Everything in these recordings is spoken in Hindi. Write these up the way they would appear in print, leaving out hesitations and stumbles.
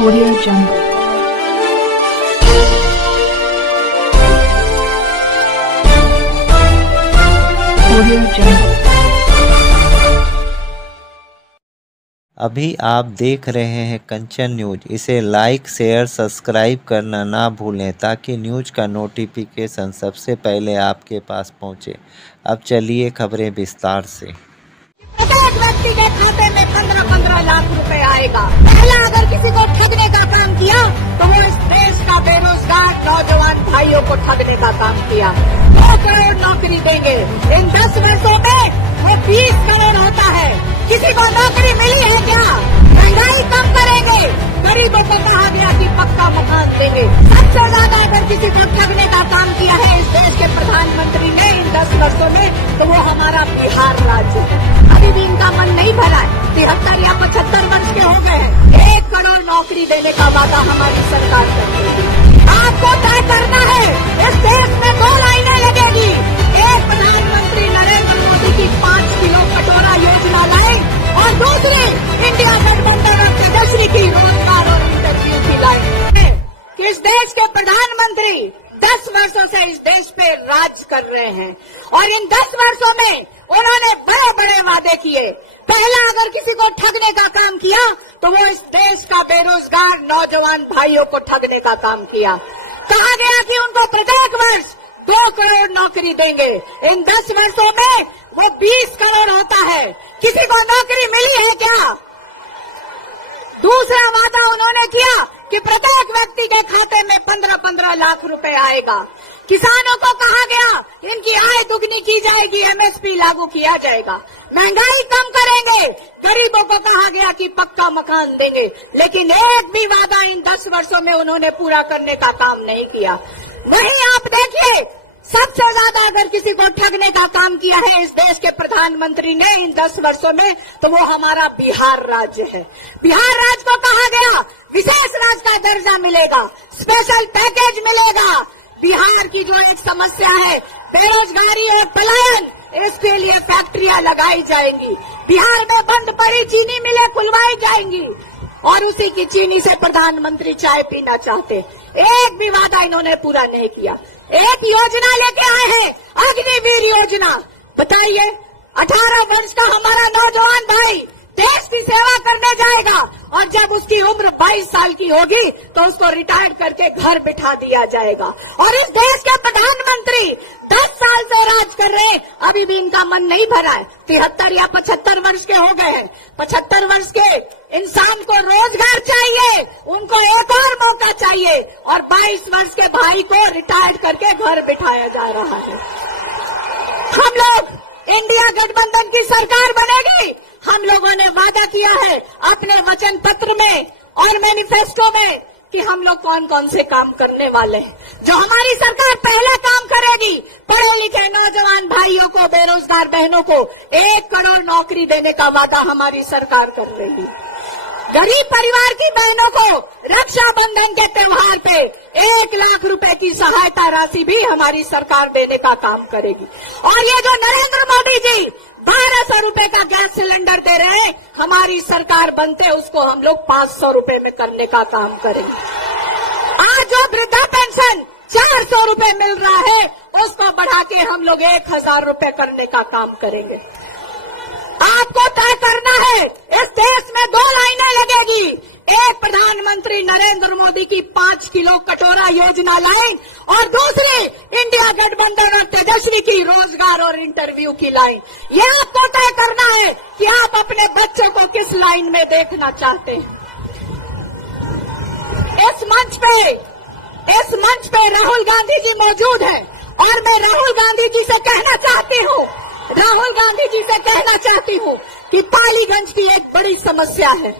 Audio Jungle. Audio Jungle. अभी आप देख रहे हैं कंचन न्यूज। इसे लाइक शेयर सब्सक्राइब करना ना भूलें ताकि न्यूज का नोटिफिकेशन सबसे पहले आपके पास पहुंचे। अब चलिए खबरें विस्तार से। प्रत्येक व्यक्ति के खाते में 15-15 लाख रुपए आएगा। पहला अगर किसी को ठगने का काम किया तो वो इस देश का बेरोजगार नौजवान भाइयों को ठगने का काम किया। 2 करोड़ नौकरी देंगे। इन 10 वर्षों में वो 20 करोड़ होता है। किसी को नौकरी मिली है क्या? महंगाई कम करेंगे। गरीबों को कहा गया कि पक्का मकान देंगे। सबसे ज्यादा अगर किसी को ठगने का काम किया है इस देश के प्रधानमंत्री ने इन 10 वर्षों में तो वो हमारा बिहार राज्य है। अभी भी इनका मन नहीं भरा है। 73 या 75 वर्ष के हो गए हैं। 1 करोड़ नौकरी देने का वादा हमारी सरकार कर रही है। आपको तय करना है। इस देश में 2 लाइनें लगेगी। एक, प्रधानमंत्री नरेंद्र मोदी की 5 किलो कटोरा योजना लाए और दूसरी इंडिया गठबंधन और तेजस्वी की रोजगार और इंटरव्यू की लाए। इस देश के प्रधानमंत्री 10 वर्षों से इस देश पे राज कर रहे हैं और इन 10 वर्षों में उन्होंने बड़े बड़े वादे किए। पहला अगर किसी को ठगने का काम किया तो वो इस देश का बेरोजगार नौजवान भाइयों को ठगने का काम किया। कहा गया कि उनको प्रत्येक वर्ष 2 करोड़ नौकरी देंगे। इन 10 वर्षों में वो 20 करोड़ होता है। किसी को नौकरी मिली है क्या? दूसरा वादा उन्होंने किया कि प्रत्येक व्यक्ति के खाते में 15-15 लाख रुपए आएगा। किसानों को कहा गया इनकी आय दुगनी की जाएगी, एमएसपी लागू किया जाएगा, महंगाई कम करेंगे। गरीबों को कहा गया कि पक्का मकान देंगे। लेकिन एक भी वादा इन 10 वर्षों में उन्होंने पूरा करने का काम नहीं किया। वहीं आप देखिए, सबसे ज्यादा अगर किसी को ठगने का काम किया है इस देश के प्रधानमंत्री ने इन 10 वर्षों में तो वो हमारा बिहार राज्य है। बिहार राज्य को कहा गया विशेष राज्य का दर्जा मिलेगा, स्पेशल पैकेज मिलेगा। बिहार की जो एक समस्या है बेरोजगारी और पलायन, इसके लिए फैक्ट्रियां लगाई जाएंगी। बिहार में बंद पड़ी चीनी मिलें खुलवाई जाएंगी और उसी की चीनी से प्रधानमंत्री चाय पीना चाहते। एक भी वादा इन्होंने पूरा नहीं किया। एक योजना लेके आए हैं, अग्निवीर योजना। बताइए, 18 वर्ष का हमारा नौजवान भाई देश की सेवा करने जाएगा और जब उसकी उम्र 22 साल की होगी तो उसको रिटायर करके घर बिठा दिया जाएगा। और इस देश के प्रधानमंत्री 10 साल से राज कर रहे हैं, अभी भी इनका मन नहीं भरा है। 73 या 75 वर्ष के हो गए हैं। 75 वर्ष के इंसान को रोजगार चाहिए, उनको एक और मौका चाहिए और 22 वर्ष के भाई को रिटायर करके घर बिठाया जा रहा है। हम लोग इंडिया गठबंधन की सरकार बनेगी। हम लोगों ने वादा किया है अपने वचन पत्र में और मैनिफेस्टो में कि हम लोग कौन कौन से काम करने वाले हैं। जो हमारी सरकार पहला काम करेगी, पढ़े लिखे नौजवान भाइयों को, बेरोजगार बहनों को 1 करोड़ नौकरी देने का वादा हमारी सरकार कर रही है। गरीब परिवार की बहनों को रक्षाबंधन के त्योहार पे 1 लाख रुपए की सहायता राशि भी हमारी सरकार देने का काम करेगी। और ये जो नरेंद्र मोदी जी 1200 रुपए का गैस सिलेंडर दे रहे हैं, हमारी सरकार बनते उसको हम लोग 500 रुपए में करने का काम करेंगे। आज जो वृद्धा पेंशन 400 रुपए मिल रहा है उसको बढ़ा के हम लोग 1000 रुपए करने का काम करेंगे। आपको तय करना है। इस देश में 2 लाइनें लगेगी। एक, प्रधानमंत्री नरेंद्र मोदी की 5 किलो कटोरा योजना लाइन और दूसरी इंडिया गठबंधन और तेजस्वी की रोजगार और इंटरव्यू की लाइन। ये आपको तय करना है कि आप अपने बच्चों को किस लाइन में देखना चाहते हैं। इस मंच पे राहुल गांधी जी मौजूद हैं और मैं राहुल गांधी जी से कहना चाहती हूँ कि पालीगंज की एक बड़ी समस्या है।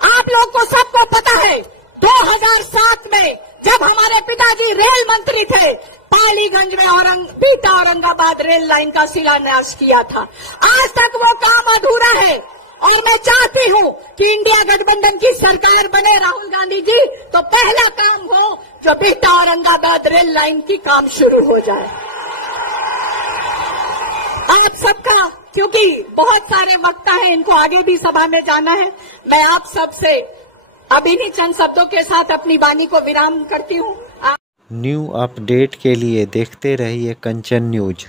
आप लोग को सबको पता है 2007 में जब हमारे पिताजी रेल मंत्री थे, पालीगंज में बीटा औरंगाबाद रेल लाइन का शिलान्यास किया था। आज तक वो काम अधूरा है और मैं चाहती हूँ कि इंडिया गठबंधन की सरकार बने राहुल गांधी जी तो पहला काम हो जो बीटा औरंगाबाद रेल लाइन की काम शुरू हो जाए। आप सबका, क्योंकि बहुत सारे वक्ता हैं, इनको आगे भी सभा में जाना है, मैं आप सबसे अब इन्हीं चंद शब्दों के साथ अपनी वाणी को विराम करती हूँ। न्यू अपडेट के लिए देखते रहिए कंचन न्यूज।